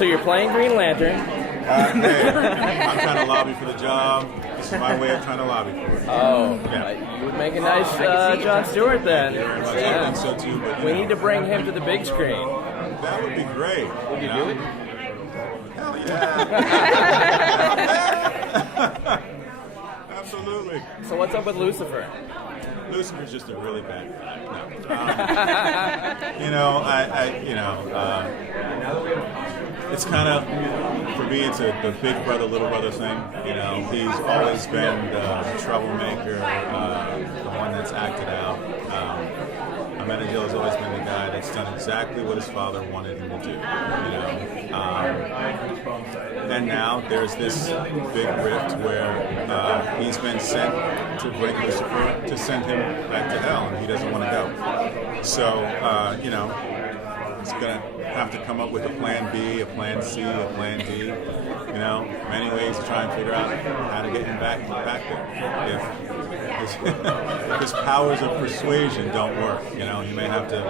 So you're playing Green Lantern. Hey, I'm trying to lobby for the job. This is my way of trying to lobby for it. Oh, Yeah. you would make a nice Jon Stewart then. Very much. I Yeah. think so too. But We need to bring him to the big screen. That would be great. Would you do it? Hell yeah. Absolutely. So what's up with Lucifer? Lucifer's just a really bad guy. It's kind of, for me, it's a big brother, little brother thing. You know, he's always been the troublemaker, the one that's acted out. Amenadiel has always been the guy that's done exactly what his father wanted him to do. And now there's this big rift where he's been sent to break Lucifer to send him back to hell, and he doesn't want to go. So, he's going to have to come up with a plan B, a plan C, a plan D. Many ways to try and figure out how to get him back there. If his powers of persuasion don't work, he may have to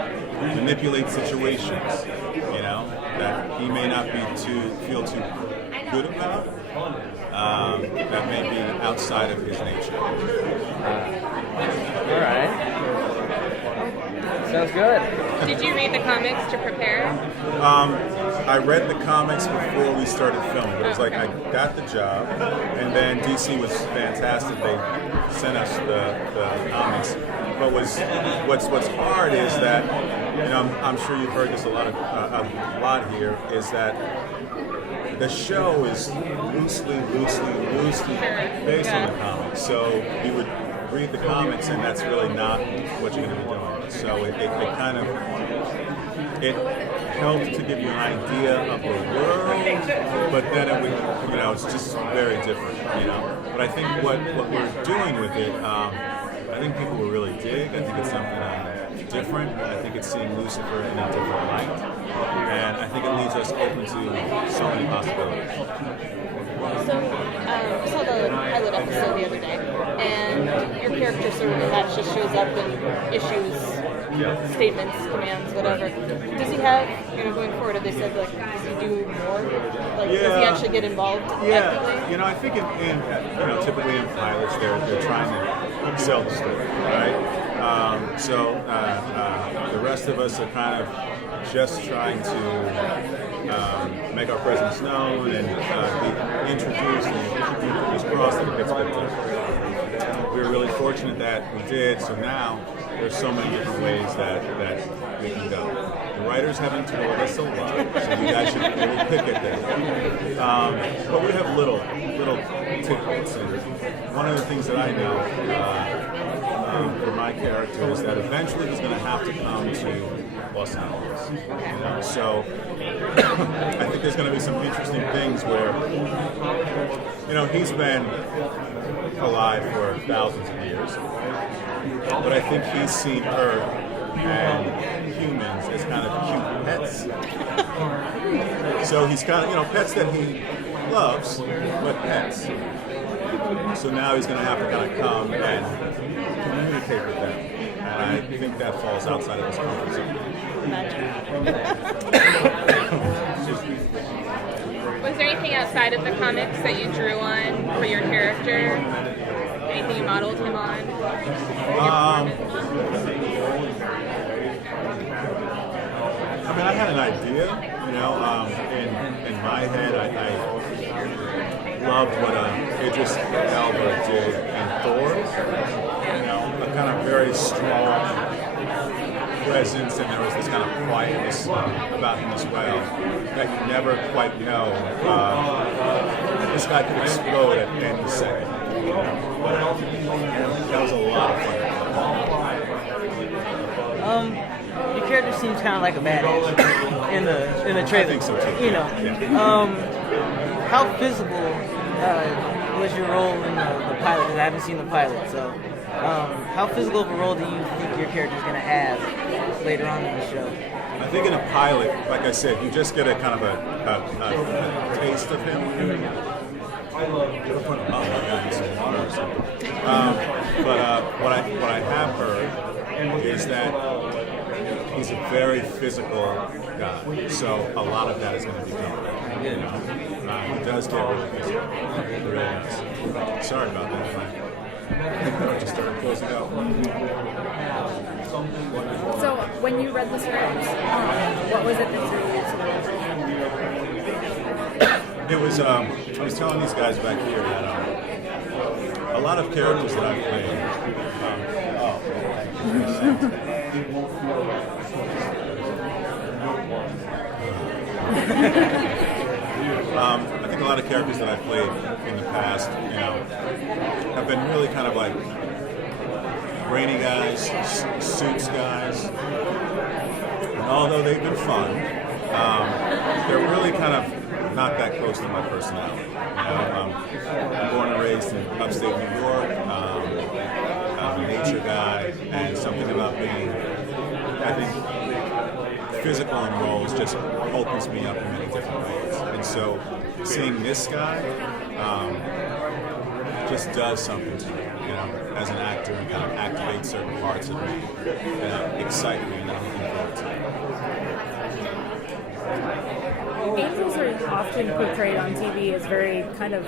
manipulate situations, that he may not feel too good about, that may be outside of his nature. All right. Sounds good. Did you read the comics to prepare? I read the comics before we started filming. It was like I got the job, and then DC was fantastic. They sent us the comics. But what's hard is that, I'm sure you've heard this a lot here, is that the show is loosely based on the comics. So you would read the comics, and that's really not what you're going to be doing. So it helped to give you an idea of the world, but then it would, it's just very different, But I think what we're doing with it, I think people will really dig. I think it's something different. I think it's seeing Lucifer in a different light, and I think it leaves us open to so many possibilities. So, I saw the pilot episode the other day, and your character sort of that just shows up in issues, statements, commands, whatever. Does he have, going forward, have they said, does he do more? Does he actually get involved actively? I think typically in pilots, they're trying to sell the story, right? The rest of us are kind of just trying to make our presence known and be introduced and introduced across and it gets good. We were really fortunate that we did, so now there's so many different ways that we can go. The writers haven't told us a lot, so you guys should really pick at them. But we have little tidbits, and one of the things that I know for my character is that eventually he's going to have to come to Los Angeles. So I think there's going to be some interesting things where, he's been alive for thousands of years, but I think he's seen Earth and humans as kind of cute pets. So he's kind of, pets that he loves, but pets. So now he's going to have to kind of come and communicate with them. And I think that falls outside of his comfort zone. Was there anything outside of the comics that you drew on for your character? Anything you modeled him on? I had an idea, in my head, I loved what Idris Elba did in Thor. A kind of very strong presence, and there was this kind of quietness about him as well that you never quite know. This guy could explode at any second. That was a lot of fun. Your character seems kind of like a badass in the trailer. I think so too. How visible was your role in the pilot? Because I haven't seen the pilot, so how physical of a role do you think your character is going to have later on in the show? I think in a pilot, like I said, you just get a kind of a taste of him. But what I have heard is that he's a very physical guy, so a lot of that is going to be done. It does get really physical. It really does. Sorry about that. I just started closing out. So when you read the script, what was it that drew you to it? It was, I was telling these guys back here that a lot of characters that I've played, I think a lot of characters that I've played in the past, have been really kind of like brainy guys, suits guys. And although they've been fun, they're really kind of not that close to my personality. I'm born and raised in upstate New York. I'm a nature guy, and something about being, I think, physical in roles just opens me up in many different ways. And so seeing this guy just does something to me, as an actor, and kind of activates certain parts of me that excite me and that I'm looking forward to. Angels are often portrayed on TV as very kind of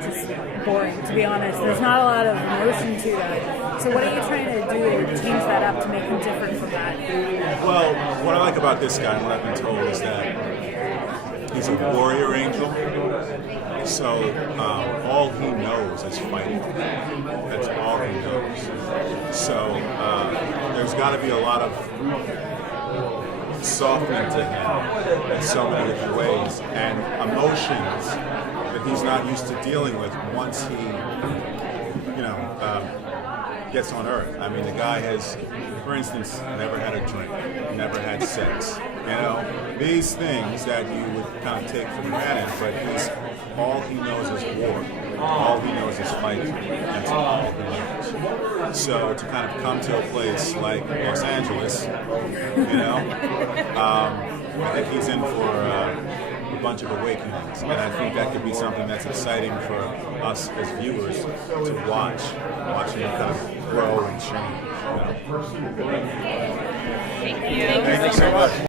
just boring, to be honest. There's not a lot of emotion to them. So what are you trying to do to change that up to make him different from that? Well, what I like about this guy and what I've been told is that he's a warrior angel. So all he knows is fighting. That's all he knows. So there's got to be a lot of softening to him in so many different ways, and emotions that he's not used to dealing with once he, gets on Earth. I mean, the guy has, for instance, never had a drink, never had sex. These things that you would kind of take for granted, but all he knows is war. All he knows is fighting. That's all he knows. So to kind of come to a place like Los Angeles, I think he's in for a bunch of awakenings, and I think that could be something that's exciting for us as viewers to watch him kind of grow and change. Thank you. Thank you so much.